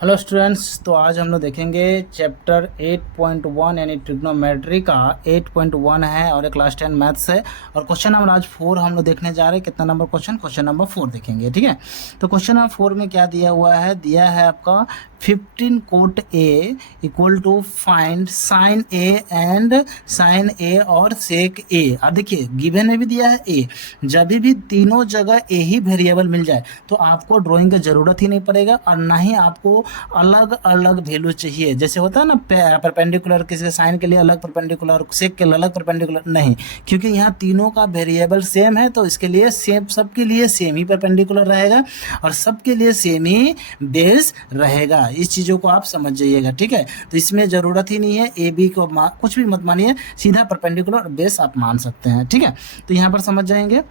Hello students, तो आज हम लोग देखेंगे चैप्टर 8.1 यानी ट्रिग्नोमेट्री का 8.1 है और एक क्लास 10 मैथ्स है। और क्वेश्चन नंबर आज 4 हम लोग देखने जा रहे हैं। कितना नंबर क्वेश्चन नंबर 4 देखेंगे, ठीक है। तो क्वेश्चन नंबर 4 में क्या दिया हुआ है, दिया है आपका 15 cot A equal to find sine A and sine A और सेक ए। अब देखिए गिवन में भी दिया है ए। जब भी तीनों जगह ए ही वेरिएबल मिल जाए तो आपको ड्राइंग की ज़रूरत ही नहीं पड़ेगा और ना ही आपको अलग अलग वैल्यू चाहिए। जैसे होता है ना परपेंडिकुलर, किसी साइन के लिए अलग परपेंडिकुलर, सेक के लिए अलग परपेंडिकुलर, नहीं, क्योंकि यहाँ तीनों का वेरिएबल सेम है तो इसके लिए सेम, सबके लिए सेम ही परपेंडिकुलर रहेगा और सबके लिए सेम ही बेस रहेगा। इस चीज़ों को आप समझ जाइएगा, ठीक है। तो इसमें ज़रूरत ही नहीं है ए बी को कुछ भी मत मानिए, सीधा परपेंडिकुलर बेस आप मान सकते हैं, ठीक है। तो यहाँ पर समझ जाएंगे।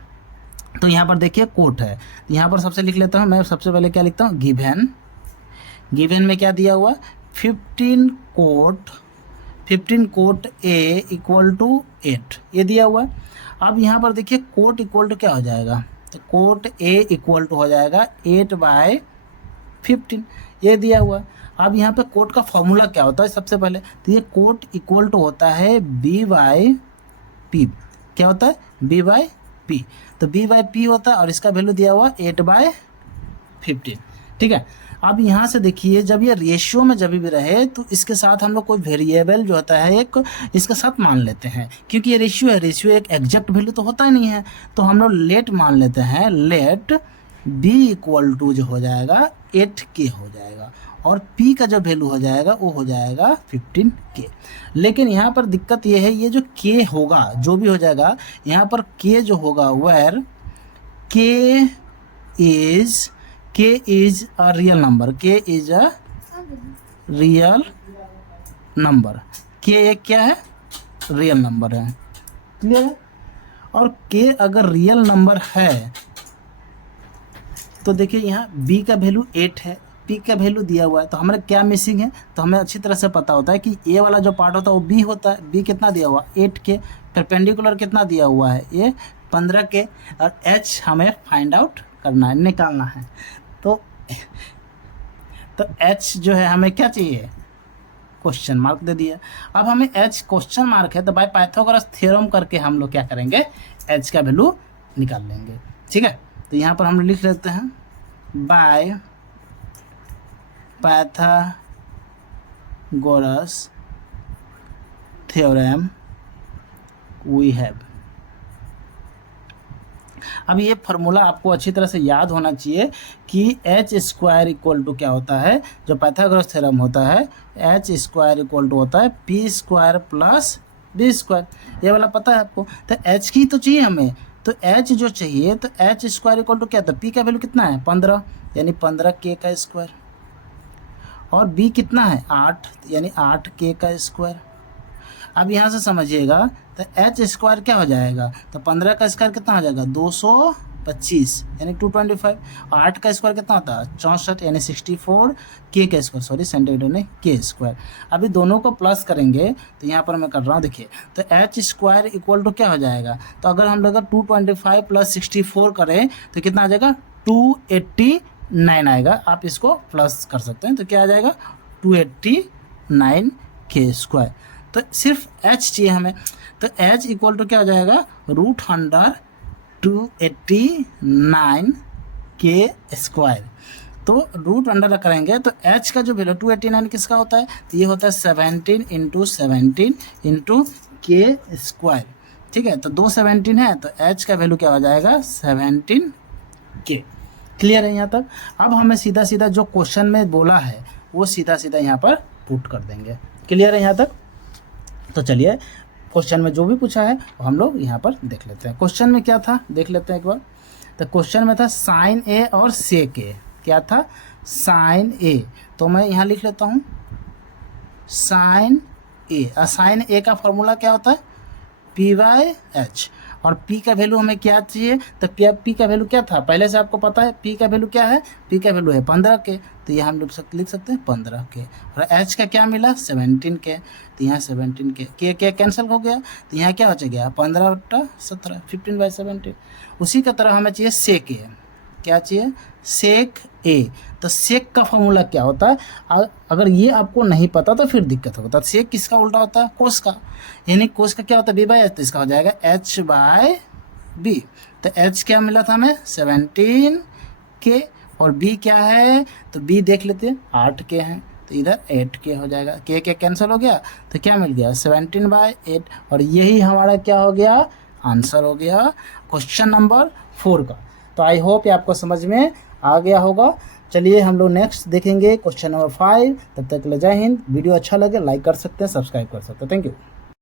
तो यहाँ पर देखिए कोट है, यहाँ पर सबसे लिख लेता हूँ मैं। सबसे पहले क्या लिखता हूँ, गिवन। गिवन में क्या दिया हुआ, 15 कोट ए इक्वल टू 8, ये दिया हुआ है। अब यहाँ पर देखिए कोट इक्वल टू क्या हो जाएगा, तो कोट ए इक्वल टू हो जाएगा 8/15, ये दिया हुआ है। अब यहाँ पे कोट का फॉर्मूला क्या होता है, सबसे पहले तो ये कोट इक्वल टू होता है b/p। क्या होता है, b/p। तो b/p होता है और इसका वैल्यू दिया हुआ 8/15, ठीक है। अब यहाँ से देखिए जब ये रेशियो में जब भी रहे तो इसके साथ हम लोग कोई वेरिएबल जो होता है एक इसके साथ मान लेते हैं, क्योंकि ये रेशियो है, रेशियो एक एग्जैक्ट वैल्यू तो होता ही नहीं है। तो हम लोग लेट मान लेते हैं, लेट b इक्वल टू जो हो जाएगा 8k हो जाएगा और p का जो वैल्यू हो जाएगा वो हो जाएगा 15k। लेकिन यहाँ पर दिक्कत ये है, ये जो k होगा जो भी हो जाएगा, यहाँ पर k जो होगा where k is a real number, k is a real number, k एक क्या है, रियल नंबर है, क्लियर है। और k अगर रियल नंबर है तो देखिए यहाँ b का वैल्यू 8 है, p का वैल्यू दिया हुआ है, तो हमारे क्या मिसिंग है, तो हमें अच्छी तरह से पता होता है कि a वाला जो पार्ट होता है वो b होता है। b कितना दिया हुआ, 8k। परपेंडिकुलर कितना दिया हुआ है, ये 15k। और h हमें फाइंड आउट करना है, निकालना है। तो h जो है हमें क्या चाहिए, क्वेश्चन मार्क दे दिया। अब हमें h क्वेश्चन मार्क है तो बाय पाइथागोरस थ्योरम करके हम लोग क्या करेंगे, h का वैल्यू निकाल लेंगे, ठीक है। तो यहाँ पर हम लिख लेते हैं by Pythagoras theorem we have. अब ये फार्मूला आपको अच्छी तरह से याद होना चाहिए कि एच स्क्वायर इक्वल टू क्या होता है, जो पाइथागोरस थ्योरम होता है, एच स्क्वायर इक्वल टू होता है P square plus B square. ये वाला पता है आपको। तो एच की तो चाहिए हमें, तो एच जो चाहिए तो एच स्क्वायर इक्वल टू क्या था, पी का वैल्यू कितना है 15, यानी 15k का स्क्वायर। और बी कितना है 8, यानी 8k का स्क्वायर। अब यहाँ से समझिएगा तो एच स्क्वायर क्या हो जाएगा, तो 15 का स्क्वायर कितना हो जाएगा 225, यानी 225। 8 का स्क्वायर कितना होता है 64, यानी 64, के का स्क्वायर, सॉरी सेंटीमीटर में के स्क्वायर। अभी दोनों को प्लस करेंगे तो यहाँ पर मैं कर रहा हूँ, देखिए तो एच स्क्वायर इक्वल टू क्या हो जाएगा, तो अगर हम लोग 225 प्लस 64 करें तो कितना आ जाएगा 289 आएगा। आप इसको प्लस कर सकते हैं तो क्या आ जाएगा 289 के स्क्वायर। तो सिर्फ h चाहिए हमें, तो h इक्वल टू क्या हो जाएगा √289 के स्क्वायर। तो रूट अंडर करेंगे तो h का जो वैल्यू 289 किसका होता है, तो ये होता है 17 × 17 × के स्क्वायर, ठीक है। तो 217 है तो h का वैल्यू क्या हो जाएगा 17k। क्लियर है यहाँ तक। अब हमें सीधा सीधा जो क्वेश्चन में बोला है वो सीधा सीधा यहाँ पर पुट कर देंगे। क्लियर है यहाँ तक। तो चलिए क्वेश्चन में जो भी पूछा है वो हम लोग यहाँ पर देख लेते हैं। क्वेश्चन में क्या था देख लेते हैं एक बार। तो क्वेश्चन में था साइन ए और सेक ए। क्या था, साइन ए, तो मैं यहाँ लिख लेता हूँ साइन ए। और साइन ए का फॉर्मूला क्या होता है p/h। और p का वैल्यू हमें क्या चाहिए, तो p का वैल्यू क्या था पहले से आपको पता है, p का वैल्यू क्या है, p का वैल्यू है 15k, तो ये हम लोग लिख सकते हैं 15k। और h का क्या मिला 17k, तो यहाँ 17k, k कैंसिल हो गया तो यहाँ क्या बच गया 15/17, 15/17। उसी का तरह हमें चाहिए सेक ए। क्या चाहिए, सेक ए। तो सेक का फॉर्मूला क्या होता है, अगर ये आपको नहीं पता तो फिर दिक्कत होता है। सेक किसका उल्टा होता है, कोस का, यानी कोस का क्या होता है, बी बाई एच, तो इसका हो जाएगा एच बाय बी। तो एच क्या मिला था हमें 17 के, और बी क्या है, तो बी देख लेते हैं 8 के हैं, तो इधर 8 के हो जाएगा, के कैंसिल हो गया, तो क्या मिल गया 17/8, और यही हमारा क्या हो गया, आंसर हो गया क्वेश्चन नंबर 4 का। तो आई होप ये आपको समझ में आ गया होगा। चलिए हम लोग नेक्स्ट देखेंगे क्वेश्चन नंबर 5। तब तक के लिए जय हिंद। वीडियो अच्छा लगे लाइक कर सकते हैं, सब्सक्राइब कर सकते हैं। Thank you.